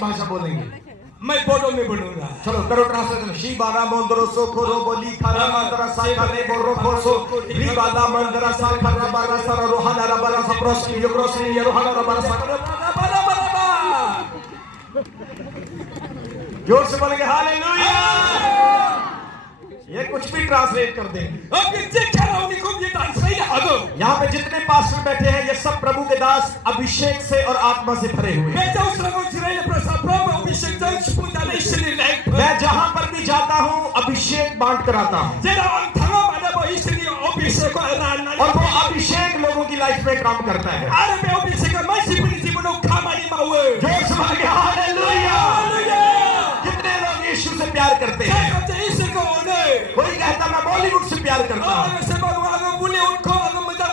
भाषा बोलेंगे? मैं बोडो में बोलूंगा। चलो करो ट्रांसलेशन। शिबारा मंदरो सो खोरो बोली खारा मंदरा साइखारे बोरो खोसो रिबाला मंदरा साइखारा बारा सारा रोहाना रबारा सप्रोसी योग्रोसी यरोहाना रबारा सारा जोर से बोलेंगे हालेलुया। ये कुछ भी ट्रांसलेट कर देंगे। यहाँ पे जितने पास्टर बैठे हैं ये सब प्रभु के दास अभिषेक से और आत्मा से भरे हुए हैं। मैं जहाँ पर भी जाता हूँ अभिषेक बांट कर आता हूँ और वो अभिषेक लोगों की लाइफ में काम करता है। कितने लोग यीशु से प्यार करते हैं? कोई कहता मैं बॉलीवुड से प्यार करता हूँ,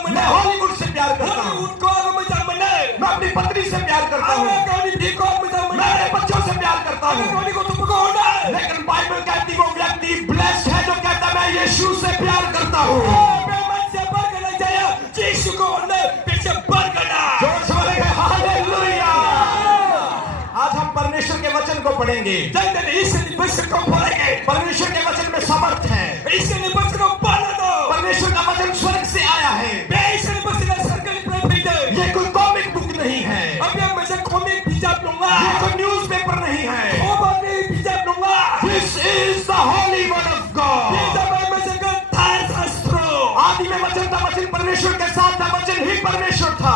मैं हॉलीवुड से प्यार करता हूँ, मैं अपनी पत्नी से प्यार करता हूँ, मैं अपने बच्चों से प्यार करता हूँ। लेकिन बाइबल कहती वो व्यक्ति ब्लेस्ड है जो कहता मैं यीशु से प्यार करता हूँ। आज हम परमेश्वर के वचन को पढ़ेंगे। परमेश्वर के वचन में समर्थ है। परमेश्वर का वचन स्वर्ग से आया है। ये कोई कॉमिक बुक नहीं है, ये कोई न्यूज़पेपर नहीं है। This is the holy word of God। आदि में वचन था, वचन परमेश्वर के साथ था, वचन ही परमेश्वर था।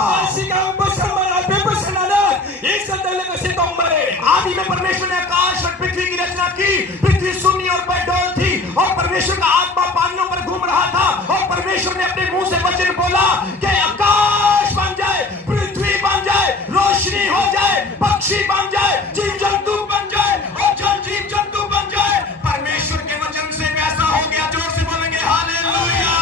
आदि में परमेश्वर ने आकाश और पृथ्वी की रचना की। पृथ्वी शून्य और बेडौल थी और परमेश्वर का आत्मा पानियों पर घूम रहा था और परमेश्वर ने अपने मुंह से वचन बोला कि आकाश बन जाए, पृथ्वी बन जाए, रोशनी हो जाए, पक्षी बन जाए, जीव जंतु बन जाए और जल जीव जंतु बन जाए। परमेश्वर के वचन से वैसा हो गया। जोर से बोलेंगे हालेलुया।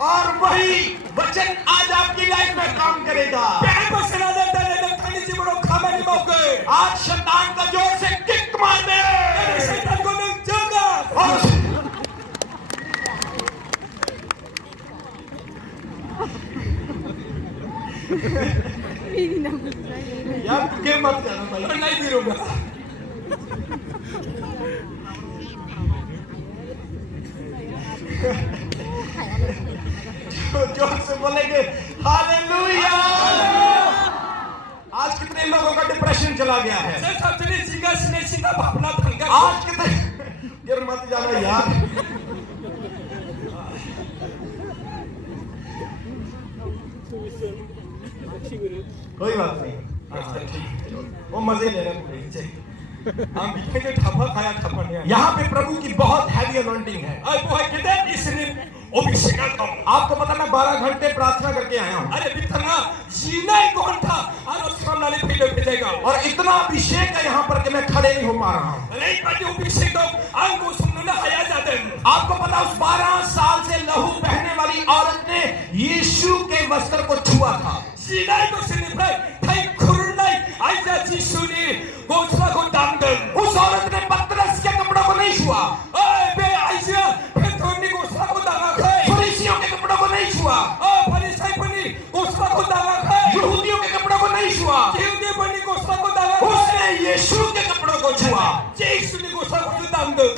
और वही वचन आज आपकी लाइफ में काम करेगा। आज शैतान का जोर से किक मार दे। यार तुके मत जाना भाई, नहीं गिरूंगा। जोर से बोलेंगे हालेलुया। आज कितने लोगों का डिप्रेशन चला गया है? आज कितने गिर मत जाना यार। कोई बात नहीं, वो मजे ले रहे हैं। यहाँ पे प्रभु की बहुत हैवी अनॉइंटिंग है। आपको पता मैं 12 घंटे प्रार्थना करके आया हूँ और इतना अभिषेक है यहाँ पर कि मैं खड़े नहीं हो पा रहा हूँ। आपको पता उस 12 साल से लहू बहने वाली औरत ने यीशु के वस्त्र को छुआ था। उस औरत ने पतरस के कपड़ों को नहीं छुआ, फरीसियों के कपड़ों को नहीं छुआ, यहूदियों के कपड़ों को नहीं छुआ, उसने यीशु के कपड़ों को छुआ।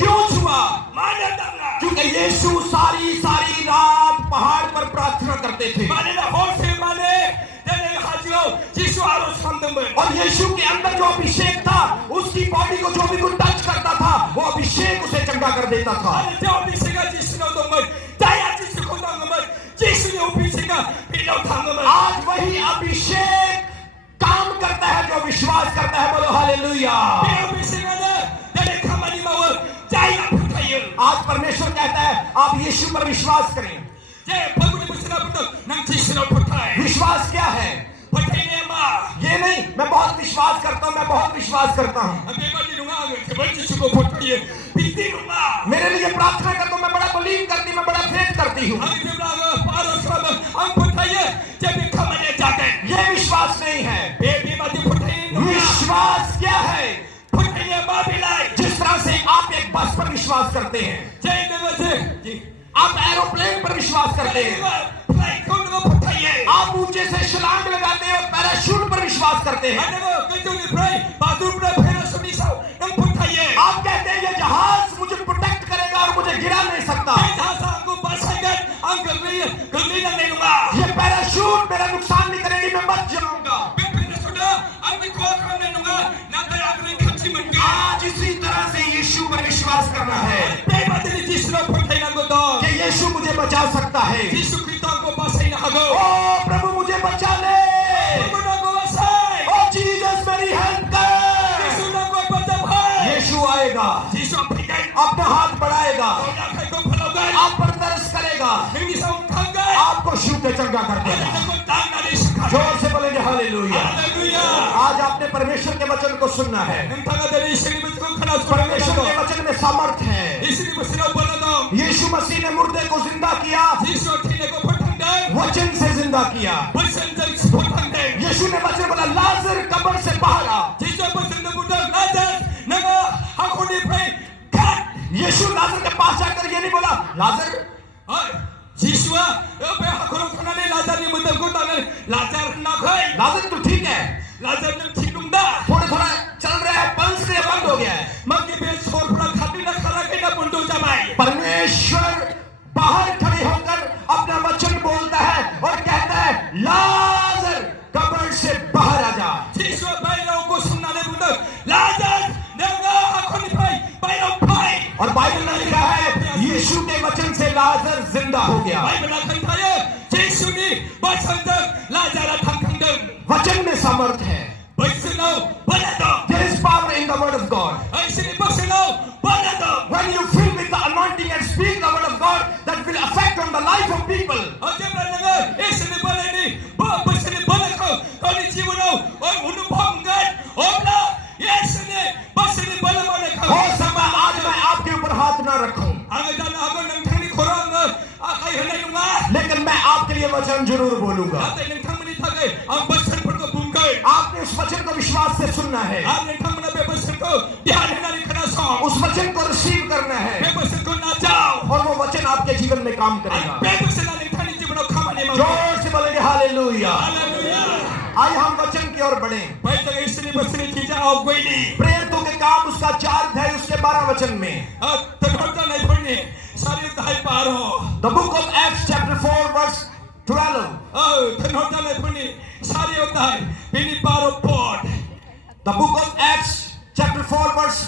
क्यों छुआ? क्योंकि यीशु सारी रात पहाड़ पर प्रार्थना करते थे और यीशु के अंदर जो अभिषेक था उसकी बॉडी को जो भी कुछ टच करता था वो अभिषेक उसे चंगा कर देता था। आज वही अभिषेक काम करता है जो विश्वास करता है। बोलो हालेलुया। आज परमेश्वर कहता है आप यीशु पर विश्वास करें। विश्वास क्या है? ये नहीं मैं बहुत विश्वास करता हूँ, मैं बहुत विश्वास करता हूँ, मेरे लिए प्रार्थना करता हूँ, मैं बड़ा बिलीव करती हूँ, मैं बड़ा फेथ करती हूँ। ये विश्वास नहीं है। विश्वास क्या है? जिस तरह से विश्वास करते हैं, Jadi dengan je. आप एरोप्लेन पर विश्वास करते हैं, Flight kau dengan percaya. आप ऊंचे से छलांग लगाते हैं और पैराशूट पर विश्वास करते हैं। Ada kau kerja ni pray. Batu pernah pernah suni sau. Yang percaya. आप कहते हैं ये जहाज मुझे प्रोटेक्ट करेगा और मुझे गिरा नहीं सकता, Jasa aku pasangan. Angkat geli dan nenunga. ये पैराशूट मेरा नुकसान नहीं करेगी, मैं बच जाऊंगा। Pepina sudah. Aku kau akan nenunga. Nanti aku kacau menggil. आज इसी तरह से यीशु पर विश्वास करना है Pepina ini Yesus percaya aku dah. कि यीशु मुझे बचा सकता है। Yesus kita aku pasai nak aku. ओ प्रभु मुझे बचा ले, Aku nak aku pasai. ओ जीसस मेरी हेल्प कर। Yesus nak aku pasai bhai. यीशु आएगा, Yesus pergi. अपना हाथ बढ़ाएगा, Kau nak aku pelaukan. आप पर तरस करेगा, Ini saung tanggai. आपको छू के चंगा कर देगा। Aku tang dari sekarang. जोर से बोलेंगे हालेलुया। Haleluya. आज आपने परमेश्वर के वचन को सुनना है। Entah dari sini betul kena परमेश्वर suara. के वचन में सामर्थ है। Isini bersila baladam. यीशु मसीह ने मुर्दे को जिंदा किया, Yesus tidak kau pertandang. वचन से जिंदा किया। Bersenjang pertandang. यीशु ने वचन बोला, लाजर कब्र से बाहर आ। Yesus bersenjang budak lazar. Naga aku ni pray. Kat. यीशु लाजर के पास जाकर ये नहीं बोला, लाजर Yesus apa aku nak kena ni lazar ni betul kau tak lazar nak hai. लाजर तो ठीक है, Lazar ni cikung dah. थोड़ा थोड़ा चल रहा है, बंद से बंद हो गया है। Maki be sor pura khati na khara ke na bundu jamai. परमेश्वर बाहर खड़े होकर अपना वचन बोलता है और कहता है, लाजर कब्र से बाहर आ जा। Yesus bayi ko sunna le bundu. Lazar naga aku ni pray. Bayi pray. और बाइबल में लिखा है, यीशु के वचन से लाजर जिंदा हो गया। Bible akan kaya Yesus ni bersenjang lazar thangkandang. वचन में सामर्थ है। Bersenau baladam. There is power in the word of God. Isini bersenau baladam. When you fill with the anointing and speak the word of God, that will affect on the life of people. Okey naga isini balani berseni balakau. Kau ni jiwanau oi unubhamgan. Omla isini berseni balamanakau. हो सकता है आज मैं आपके ऊपर हाथ ना रखूं, Ang dan aku nang thani korang akai hanayunga. लेकिन मैं आपके लिए वचन जरूर बोलूंगा। Ate nang thang mani thagai ang bersen perko bungkai. आपने उस वचन को विश्वास से सुनना है, Ang nang thang mana be bersen ko dihan hanari kena song. उस वचन को रिसीव करना है Be bersen ko na jauh. और वो वचन आपके जीवन में काम Ang करेगा। be bersen na nang thani jiwanau khamani mau. जोर से बोलेंगे हालेलुया। Haleluya. आइए हम वचन की ओर बढ़ें। Baik tak isini berseni kita au goini. प्रेरितों के काम उसका 4 अध्याय उसके 12 वचन में। Terhorta naik puni. Sari tahai paro. The book of Acts chapter 4 verse 12. Terhorta naik puni. Sari tahai. Bini paro pot. The book of Acts chapter 4 verse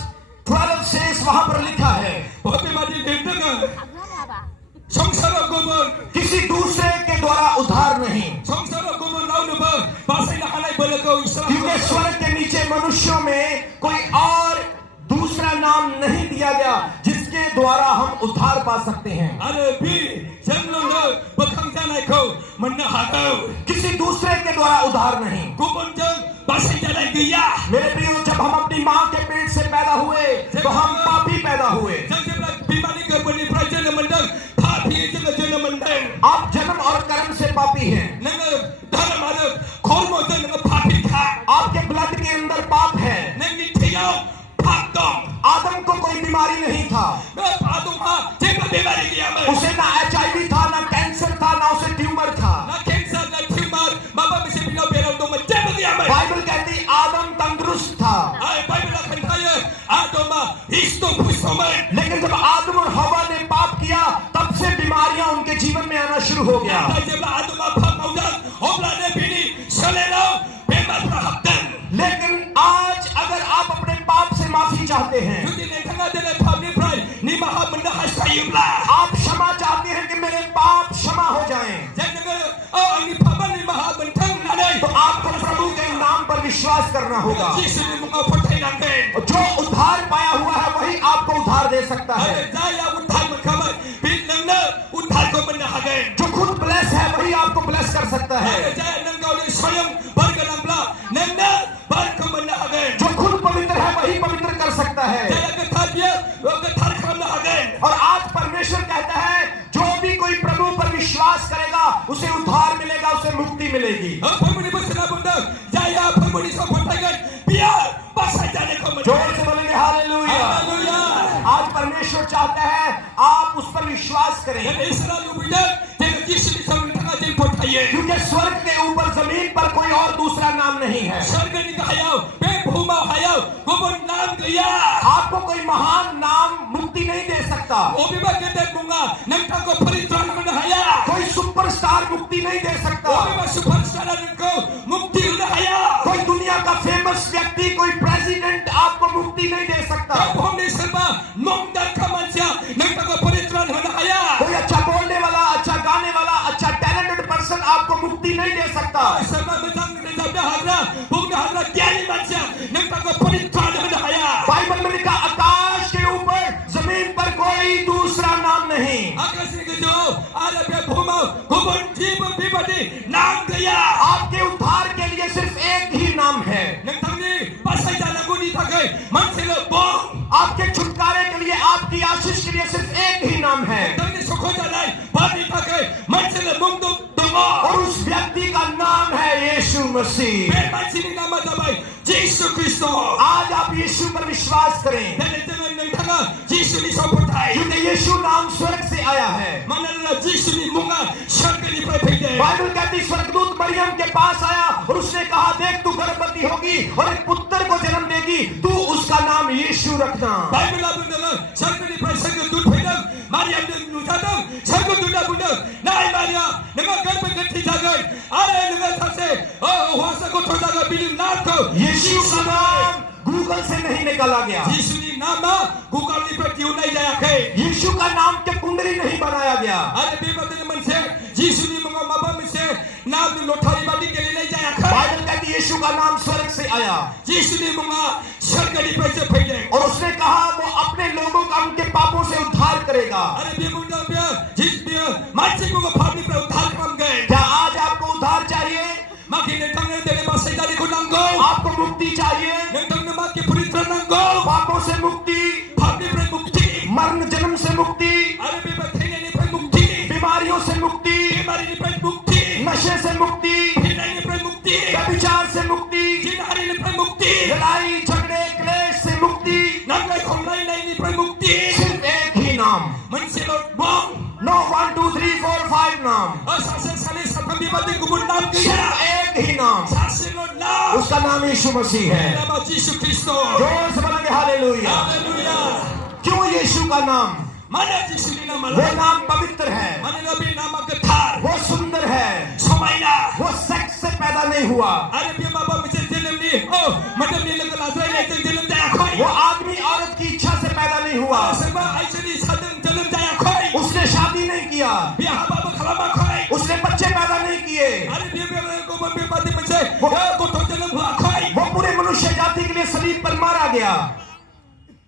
12 says, वहां पर लिखा है, Hobi mati dirdaga. Sangsara gomor. किसी दूसरे के द्वारा उद्धार नहीं, Sangsara gomor lau nuba. Pasai na halai balakau क्योंकि Islam. स्वर्ग के नीचे मनुष्यों में कोई और दूसरा नाम नहीं दिया गया जिसके द्वारा हम उद्धार पा सकते हैं। Ada bi. Jangan lo bakang janai kau. Mana hakau. किसी दूसरे के द्वारा उद्धार नहीं। Kubun jang. Pasai janai dia. मेरे प्रियो, जब हम अपनी माँ के पेट से पैदा हुए तो हम पापी पैदा हुए। Jangan bilang bimani kau bani praja na mendang. Tapi jangan jangan mendang. आप जन्म और कर्म से पापी हैं। Nanga dalam ada kormo jangan papi kah. आपके ब्लड के अंदर पाप है। Nangi tiaw patong. आदम को कोई बीमारी नहीं था, Patong ha. Jangan bimani dia mah. उसे ना HIV था, ना कैंसर था, ना उसे ट्यूमर था। Na cancer na tumor. Bapa mesti bilang bilang tu macam dia mah. Bible कहती आदम तंदुरुस्त था, Ay Bible akan kaya. Adoma histo pusoman. लेकिन जब आदम और हवा ने पाप किया तब से बीमारियां उनके जीवन में आना शुरू हो गया। Tajam adoma pham maudan. Omla ne bini selelo. Bemar rahaptan. लेकिन आज अगर आप अपने पाप से माफी चाहते हैं, Jadi ne tengah dia pham ni prai. Ni maha benda hasayumlah. आप क्षमा चाहते हैं कि मेरे पाप क्षमा हो जाएं, Jangan ni pham ni maha bentang nanai. तो आपको प्रभु के नाम पर विश्वास करना होगा। Yesus ni mengaportai nanti. जो उद्धार पाया हुआ है वही आपको उद्धार दे सकता है। Ada saya uthar makabar. Bilang na uthar ko benda hagen. जो खुद ब्लेस है वही आपको ब्लेस कर सकता है। Ada saya nang kau ni soyang berkenamla. Nang na berko benda hagen. जो खुद पवित्र है वही पवित्र कर सकता है। Saya kata dia kethar kamla hagen. और आज परमेश्वर कहता है, जो भी कोई प्रभु पर विश्वास करेगा उसे उद्धार मिलेगा, उसे मुक्ति मिलेगी। Pemudi bersama benda. Saya pemudi soportakan. Biar pasal jadi kau. जोर से बोलेंगे हालेलुया। Haleluya. आज परमेश्वर परमेश्वर चाहता है आप उस पर विश्वास करें, Dan Israel bilang jangan Yesus di sana tengah jadi percaya. क्योंकि स्वर्ग के ऊपर जमीन पर कोई और दूसरा नाम नहीं है। Surga ni hayau, be bhuma hayau, gubun naam gaya. आपको कोई महान नाम मुक्ति नहीं दे सकता, Obi ba kita bunga, nangka ko peritran mana haya. कोई सुपरस्टार मुक्ति नहीं दे सकता, Obi ba superstar nangko mukti mana haya. कोई दुनिया का फेमस व्यक्ति, कोई प्रेसिडेंट आपको मुक्ति नहीं दे सकता, Bom ni serba mongdan kamansia, nangka ko peritran mana haya. कोई अच्छा बोलने वाला, अच्छा गाने वाला, अच्छा टैलेंटेड पर्सन आपको मुक्ति नहीं दे सकता। Serba macam ni sabda hara, bunga hara kiai manusia, nangka ko peritran mana haya. Bible में लिखा आकाश के ऊपर जमीन पर कोई दूसरा नाम नहीं। Akas ni kejo, ada be bhuma, gubun jibu bibadi naam gaya. आपके उद्धार के लिए सिर्फ एक ही नाम है, Nangtang ni pasai jalan guni pakai, mansila bom. आपके छुटकारे के लिए, आपकी आशीष के लिए सिर्फ एक ही नाम है, Nangtang ni sokho jalan, bani pakai, mansila mungduk dongo. और उस व्यक्ति का नाम है यीशु मसीह। Be mansini nama dabai, Yesus Kristus. आज आप यीशु पर विश्वास करें, Dan jangan nangtanga, Yesus ni sopotai. क्योंकि यीशु नाम स्वर्ग से आया है। Mana adalah Yesus ni munga, syurga ni perpede. Bible कहती स्वर्गदूत मरियम के पास आया और उसने कहा देख तू गर्भवती होगी और एक पुत्र को जन्म देगी, तू उसका नाम यीशु रखना। Bible abun dengan, syurga ni perpede dut pedang, Maryam ni nutadang, syurga dut abun. Nai Maryam, dengan garba ganti jagai, ada dengan thase, oh wasa ko thodaga bilim naam ko. यीशु का नाम गूगल से नहीं निकाला गया, Yesus ni nama, Google ni per kiu nai jaya ke. यीशु का नाम के कुंडली नहीं बनाया गया, Ada bebas dengan manusia, Yesus ni mga mababa manusia, naam ni lotari badi ke nai jaya ke. Bible कहती यीशु का नाम स्वर्ग से आया Yesus ni mga syurga ni perpede. और उसने कहा वो अपने लोगों का उनके पापों से उद्धार करेगा। Ada bebas dengan dia, Yesus dia, macam mga family per uthar kam gay. क्या आज आपको उद्धार चाहिए? Makin datang dari bahasa dari ku nanggo. आपको मुक्ति चाहिए? Nangtang na makin peritran nanggo. पापों से मुक्ति, Family per mukti. मरण जन्म से मुक्ति, Ada bebas kena ni per mukti. बीमारियों से मुक्ति, Mari ni per mukti. नशे से मुक्ति, Hina ni per mukti. व्यभिचार से मुक्ति, Jin hari ni per mukti. लड़ाई झगड़े क्लेश से मुक्ति, Nangai khomlai nai ni per mukti. सिर्फ एक ही नाम, Menselot bong. नो 1 2 3 4 5 नाम, Asasal sali sabab bibadi kubun nam सिर्फ kaya. एक ही नाम, Sasilot na. उसका नाम यीशु मसीह है। Nama Yesus Kristus. जोर से बोलेंगे हालेलुया। Haleluya. क्यों यीशु का नाम? Mana Yesus ni nama वो lah. नाम पवित्र है, Mana Nabi nama getar. वो सुंदर है, Somaina. वो सेक्स से पैदा नहीं हुआ, Ada biar bapa macam jalan ni. Oh, macam ni legal azrai ni jalan jaya koi. वो आदमी औरत की इच्छा से पैदा नहीं हुआ, Sebab Aisyah ni sadang jalan jaya koi. उसने शादी नहीं किया, Biar bapa kalama koi. उसने बच्चे पैदा नहीं किए, Ada biar ko bapa pati macam. Oh, ko tu jalan hua koi. वो पूरे मनुष्य जाति के लिए सलीब पर मारा गया,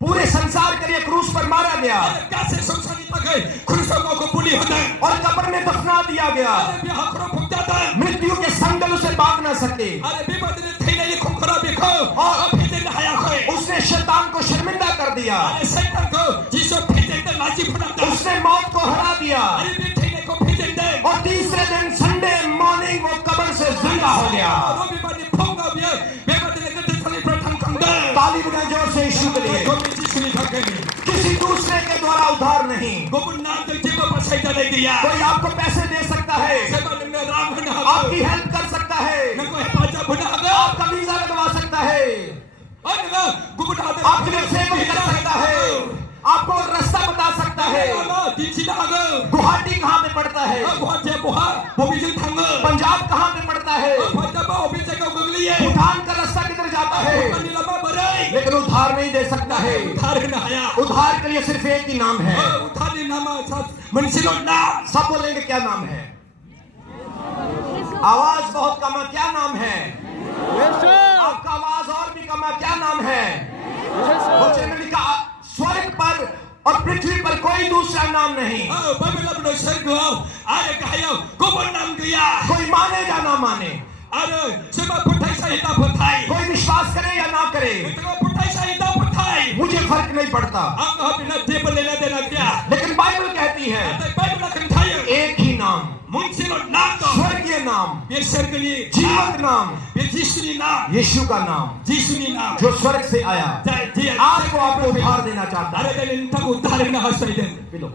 पूरे संसार के लिए क्रूस पर मारा गया Ada kasih sungsang ni pakai. Kurusau ko puli hodang. और कब्र में दफना दिया गया। Ada biar hakro pukjatan. मृत्यु के संगल उसे भाग न सके, Ada biar bapa ni thai ni khongkara biko. Oh, phiten haya koi. उसने शैतान को शर्मिंदा कर दिया, Ada setan ko. Yesus phiten dan najib hodang. उसने मौत को हरा दिया Ada biar thai ni ko phiten dan. और तीसरे दिन संडे मॉर्निंग वो कब्र से जिंदा हो गया। Robi bani phonga biar. Biar bapa ni kata thali pratang kangdang. ताली बजाएं जोर से यीशु के लिए। Kami Yesus ni pakai ni. किसी दूसरे के द्वारा उद्धार नहीं। Gubun naam dan jiwa pasai jalan dia. कोई आपको पैसे दे सकता है, Sebab dengan ram kena आपकी हेल्प कर सकता है, Nako hepaja benda aga. आपका वीजा लगवा सकता है, Oh dengan gubun ada. आपके लिए सेवा कर सकता है, आपको रास्ता बता सकता है। Aga di Cina aga. Guwahati कहाँ पे पड़ता है? Buat dia buat. Bobi jeng tangga. Punjab कहाँ पे पड़ता है? Pada ba obi jaga gugli ye. Bhutan का रास्ता किधर जाता है? Kami lama berai. लेकिन उद्धार नहीं दे सकता है। Uthar kena haya. उद्धार के लिए सिर्फ एक ही नाम है। Uthar ni nama mensilot naam. सब बोलेंगे क्या नाम है? आवाज बहुत कम है, क्या नाम है? आपका आवाज और भी कम है, क्या नाम है? वचन में लिखा स्वर्ग पर और पृथ्वी पर कोई दूसरा नाम नहीं, Babila benda sergau. Ada kahayau. Gubun naam dia. कोई माने या ना माने, Ada sebab putai saya tak putai. कोई विश्वास करे या ना करे, Tengok putai saya tak putai. मुझे फर्क नहीं पड़ता। Anggap bila dia berlela dengan dia. लेकिन बाइबल कहती है Ada Bible akan kaya. एक ही नाम, Mensilot naam tu. स्वर्गीय नाम, Biar sergeli. जीवंत नाम, Biar Yesus ni naam. यीशु का नाम Yesus ni naam. जो स्वर्ग से आया। Jadi आपको उद्धार देना चाहता है। 나를 달리는 타고 다른 하셔야 돼. बिलो